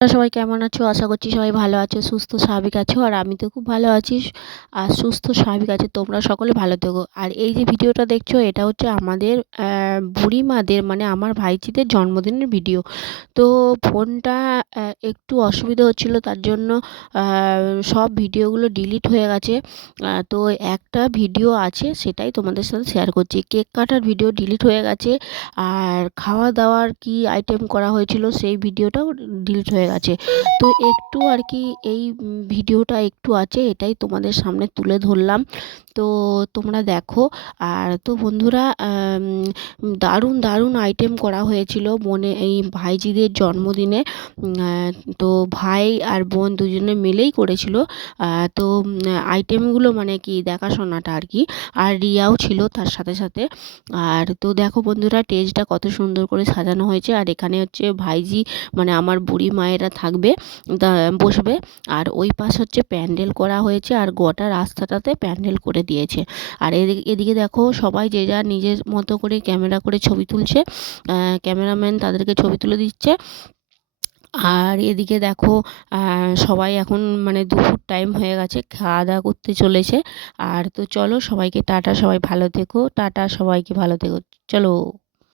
তোমরা সবাই কেমন আছো? আশা করছি সবাই ভালো আছো, সুস্থ স্বাভাবিক আছো। আর আমি তো খুব ভালো আছি আর সুস্থ স্বাভাবিক আছি। তোমরা সকলে ভালো থেকো। আর এই যে ভিডিওটা দেখছো এটা হচ্ছে আমাদের বুড়িমাদের মানে আমার ভাইঝিদের জন্মদিনের ভিডিও। তো ফোনটা একটু অসুবিধা হচ্ছিল, তার জন্য সব ভিডিওগুলো ডিলিট হয়ে গেছে। তো একটা ভিডিও আছে সেটাই তোমাদের সাথে শেয়ার করছি। কেক কাটার ভিডিও ডিলিট হয়ে গেছে, আর খাওয়া দাওয়ার কি আইটেম করা হয়েছিল সেই ভিডিওটাও ডিলিট হয়ে গেছে। তো একটু আর কি এই ভিডিওটা একটু আছে, এটাই তোমাদের সামনে তুলে ধরলাম। তো তোমরা দেখো। আর তো বন্ধুরা, দারুণ দারুণ আইটেম করা হয়েছিল এই ভাইঝিদের জন্মদিনে। তো ভাই আর বোন দুজনে মিলেই করেছিল। তো আইটেমগুলো মানে কি দেখাশোনাটা আর কি। আর রিয়াও ছিল তার সাথে সাথে। আর তো দেখো বন্ধুরা, স্টেজটা কত সুন্দর করে সাজানো হয়েছে। আর এখানে হচ্ছে ভাইঝি মানে আমার বুড়ি মায়েরা থাকবে, বসবে। আর ওই পাশ হচ্ছে প্যান্ডেল করা হয়েছে, আর গোটা রাস্তাটাতে প্যান্ডেল করে দিয়েছে। আর এদিকে দেখো সবাই যে যার নিজের মতো করে ক্যামেরা করে ছবি তুলছে। ক্যামেরাম্যান তাদেরকে ছবি তুলে দিচ্ছে। আর এদিকে দেখো সবাই এখন মানে দুপুর টাইম হয়ে গেছে, খাওয়া দাওয়া করতে চলেছে। আর তো চলো সবাইকে টাটা, সবাই ভালো থেকো, টাটা, সবাইকে ভালো থেকো, চলো।